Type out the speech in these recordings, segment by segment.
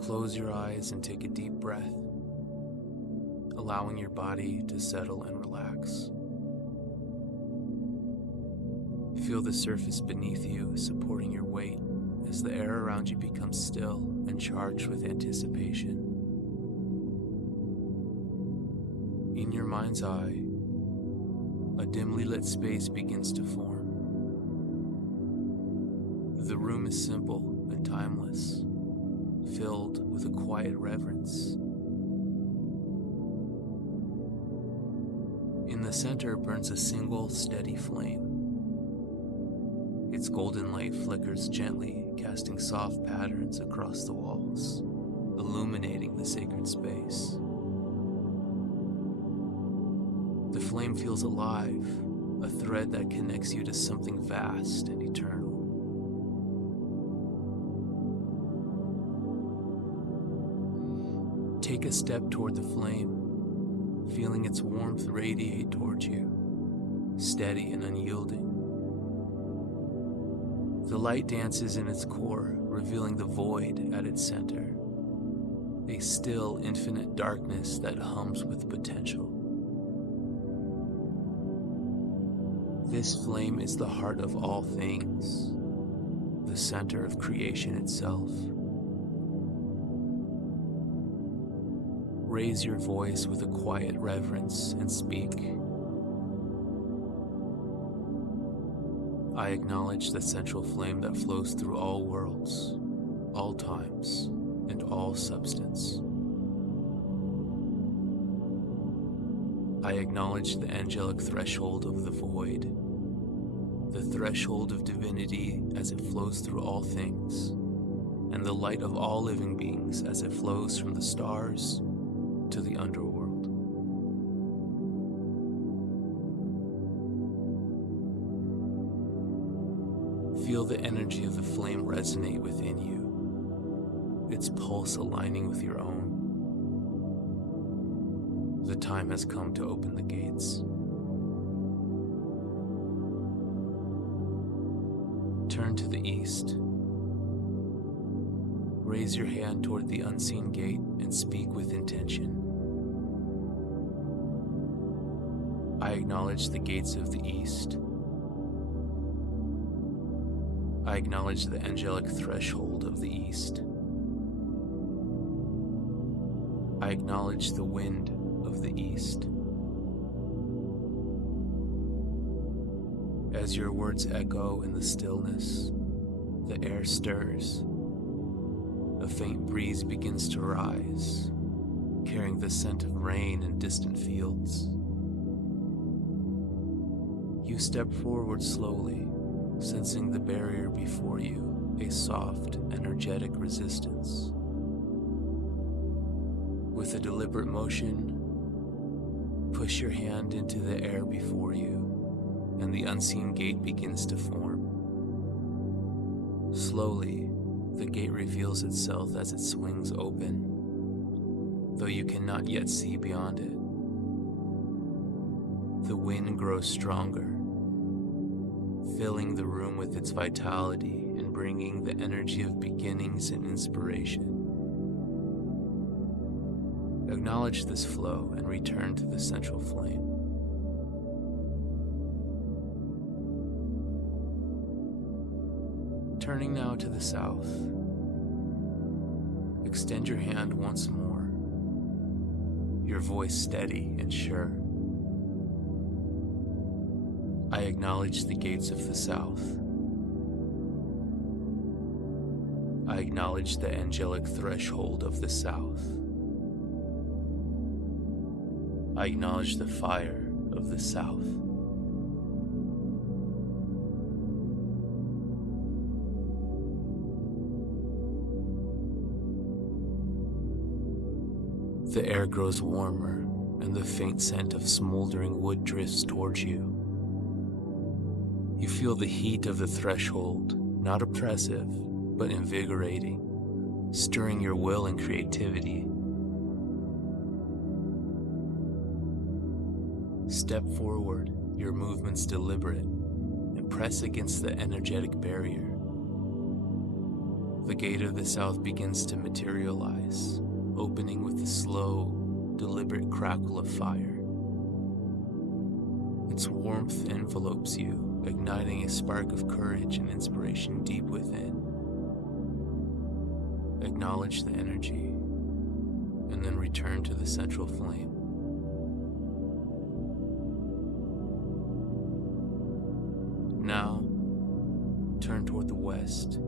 Close your eyes and take a deep breath, allowing your body to settle and relax. Feel the surface beneath you supporting your weight as the air around you becomes still and charged with anticipation. In your mind's eye, a dimly lit space begins to form. The room is simple and timeless, filled with a quiet reverence. In the center burns a single steady flame. Its golden light flickers gently, casting soft patterns across the walls, illuminating the sacred space. The flame feels alive, a thread that connects you to something vast and eternal. Take a step toward the flame, feeling its warmth radiate towards you, steady and unyielding. The light dances in its core, revealing the void at its center, a still, infinite darkness that hums with potential. This flame is the heart of all things, the center of creation itself. Raise your voice with a quiet reverence and speak. I acknowledge the central flame that flows through all worlds, all times, and all substance. I acknowledge the angelic threshold of the void, the threshold of divinity as it flows through all things, and the light of all living beings as it flows from the stars to the underworld. Feel the energy of the flame resonate within you, its pulse aligning with your own. The time has come to open the gates. Turn to the east. Raise your hand toward the unseen gate and speak with intention. I acknowledge the gates of the east. I acknowledge the angelic threshold of the east. I acknowledge the wind of the east. As your words echo in the stillness, the air stirs. A faint breeze begins to rise, carrying the scent of rain in distant fields. You step forward slowly, sensing the barrier before you, a soft, energetic resistance. With a deliberate motion, push your hand into the air before you, and the unseen gate begins to form. Slowly, the gate reveals itself as it swings open, though you cannot yet see beyond it. The wind grows stronger, filling the room with its vitality and bringing the energy of beginnings and inspiration. Acknowledge this flow and return to the central flame. Turning now to the south, extend your hand once more, your voice steady and sure. I acknowledge the gates of the south. I acknowledge the angelic threshold of the south. I acknowledge the fire of the south. The air grows warmer, and the faint scent of smoldering wood drifts towards you. You feel the heat of the threshold, not oppressive, but invigorating, stirring your will and creativity. Step forward, your movements deliberate, and press against the energetic barrier. The gate of the south begins to materialize, opening with a slow, deliberate crackle of fire. Its warmth envelopes you, igniting a spark of courage and inspiration deep within. Acknowledge the energy, and then return to the central flame. Now, turn toward the west.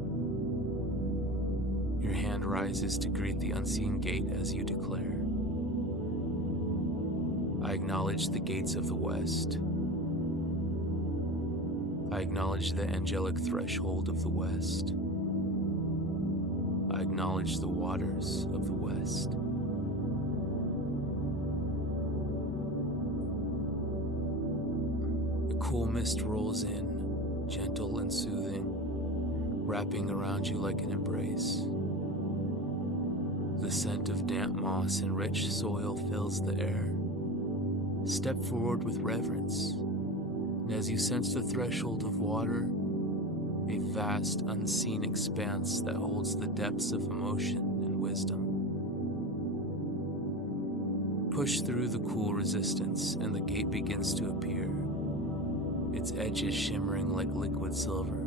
Your hand rises to greet the unseen gate as you declare, I acknowledge the gates of the west. I acknowledge the angelic threshold of the west. I acknowledge the waters of the west. A cool mist rolls in, gentle and soothing, wrapping around you like an embrace. The scent of damp moss and rich soil fills the air. Step forward with reverence, and as you sense the threshold of water, a vast, unseen expanse that holds the depths of emotion and wisdom. Push through the cool resistance, and the gate begins to appear, its edges shimmering like liquid silver.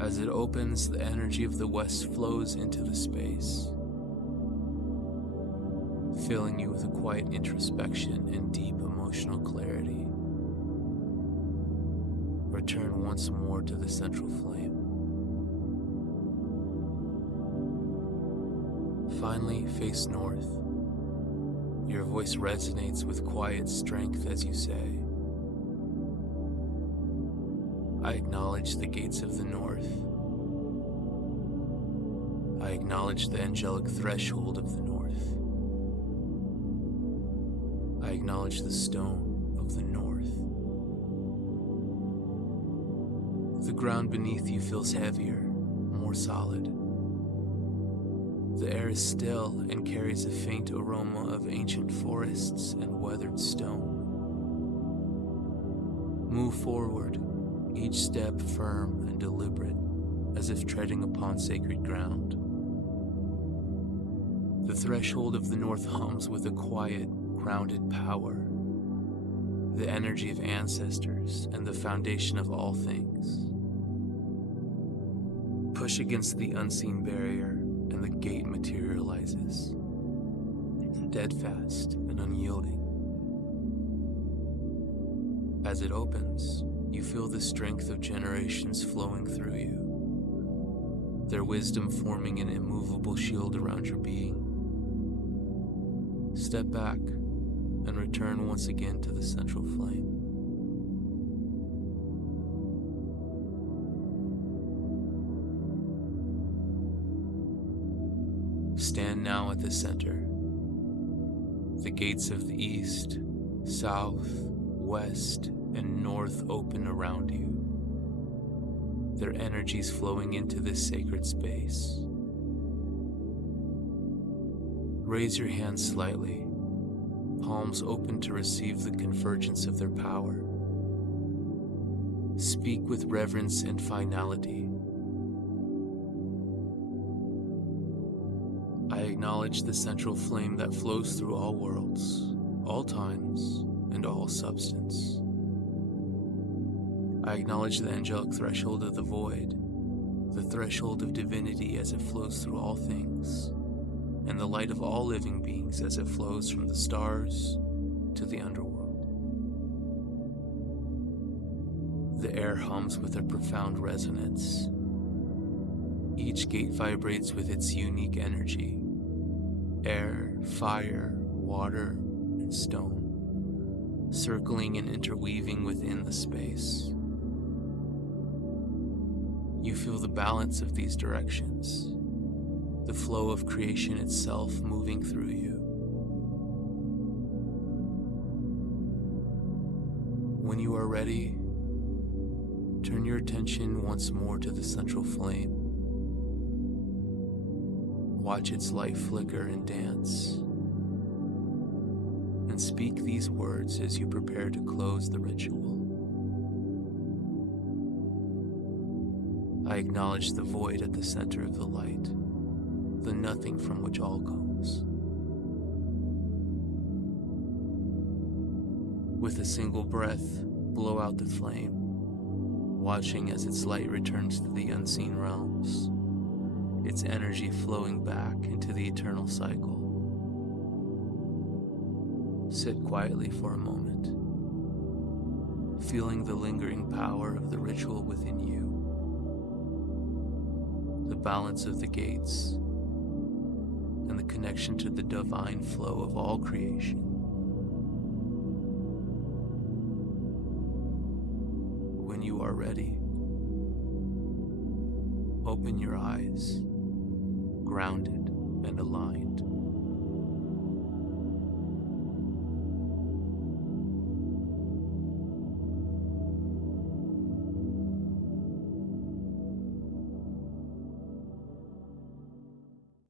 As it opens, the energy of the west flows into the space, filling you with a quiet introspection and deep emotional clarity. Return once more to the central flame. Finally, face north. Your voice resonates with quiet strength as you say, I acknowledge the gates of the north. I acknowledge the angelic threshold of the north. I acknowledge the stone of the north. The ground beneath you feels heavier, more solid. The air is still and carries a faint aroma of ancient forests and weathered stone. Move forward, each step firm and deliberate, as if treading upon sacred ground. The threshold of the north hums with a quiet, grounded power, the energy of ancestors and the foundation of all things. Push against the unseen barrier, and the gate materializes, steadfast and unyielding. As it opens, you feel the strength of generations flowing through you, their wisdom forming an immovable shield around your being. Step back and return once again to the central flame. Stand now at the center. The gates of the east, south, west, and north open around you, their energies flowing into this sacred space. Raise your hands slightly, palms open to receive the convergence of their power. Speak with reverence and finality. I acknowledge the central flame that flows through all worlds, all times, and all substance. I acknowledge the angelic threshold of the void, the threshold of divinity as it flows through all things, and the light of all living beings as it flows from the stars to the underworld. The air hums with a profound resonance. Each gate vibrates with its unique energy. Air, fire, water, and stone, circling and interweaving within the space. You feel the balance of these directions, the flow of creation itself moving through you. When you are ready, turn your attention once more to the central flame. Watch its light flicker and dance, and speak these words as you prepare to close the ritual. I I acknowledge the void at the center of the light, the nothing from which all comes. With a single breath, blow out the flame, watching as its light returns to the unseen realms, its energy flowing back into the eternal cycle. Sit quietly for a moment, feeling the lingering power of the ritual within you, the balance of the gates, and the connection to the divine flow of all creation. When you are ready, open your eyes, grounded and aligned.